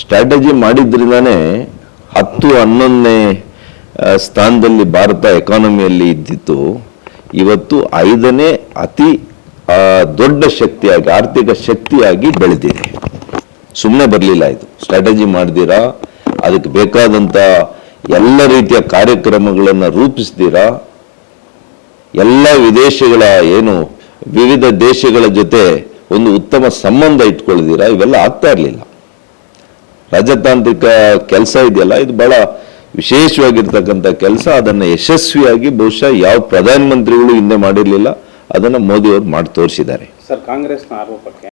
Strategy ಮಾಡಿದ್ರಿಂದಾನೇ ಹತ್ತು ಹನ್ನೊಂದನೇ ಸ್ಥಾನದಲ್ಲಿ ಭಾರತ ಎಕಾನಮಿಯಲ್ಲಿ ಇದ್ದಿತ್ತು. ಇವತ್ತು ಐದನೇ ಅತಿ ದೊಡ್ಡ ಶಕ್ತಿಯಾಗಿ, ಆರ್ಥಿಕ ಶಕ್ತಿಯಾಗಿ ಬೆಳೆದಿದೆ. ಸುಮ್ಮನೆ ಬರಲಿಲ್ಲ ಇದು. ಸ್ಟ್ರಾಟಜಿ ಮಾಡಿದಿರಾ? ಅದಕ್ಕೆ ಬೇಕಾದಂಥ ಎಲ್ಲ ರೀತಿಯ ಕಾರ್ಯಕ್ರಮಗಳನ್ನು ರೂಪಿಸ್ದಿರಾ? ಎಲ್ಲ ವಿದೇಶಗಳ ಏನು, ವಿವಿಧ ದೇಶಗಳ ಜೊತೆ ಒಂದು ಉತ್ತಮ ಸಂಬಂಧ ಇಟ್ಕೊಳ್ದಿರಾ? ಇವೆಲ್ಲ ಆಗ್ತಾ ಇರಲಿಲ್ಲ. ರಾಜತಾಂತ್ರಿಕ ಕೆಲಸ ಇದೆಯಲ್ಲ, ಇದು ಬಹಳ ವಿಶೇಷವಾಗಿರ್ತಕ್ಕಂಥ ಕೆಲಸ. ಅದನ್ನು ಯಶಸ್ವಿಯಾಗಿ ಬಹುಶಃ ಯಾವ ಪ್ರಧಾನಮಂತ್ರಿಗಳು ಹಿಂದೆ ಮಾಡಿರಲಿಲ್ಲ, ಅದನ್ನು ಮೋದಿಯವರು ಮಾಡಿ ತೋರಿಸಿದ್ದಾರೆ ಸರ್, ಕಾಂಗ್ರೆಸ್ನ ಆರೋಪಕ್ಕೆ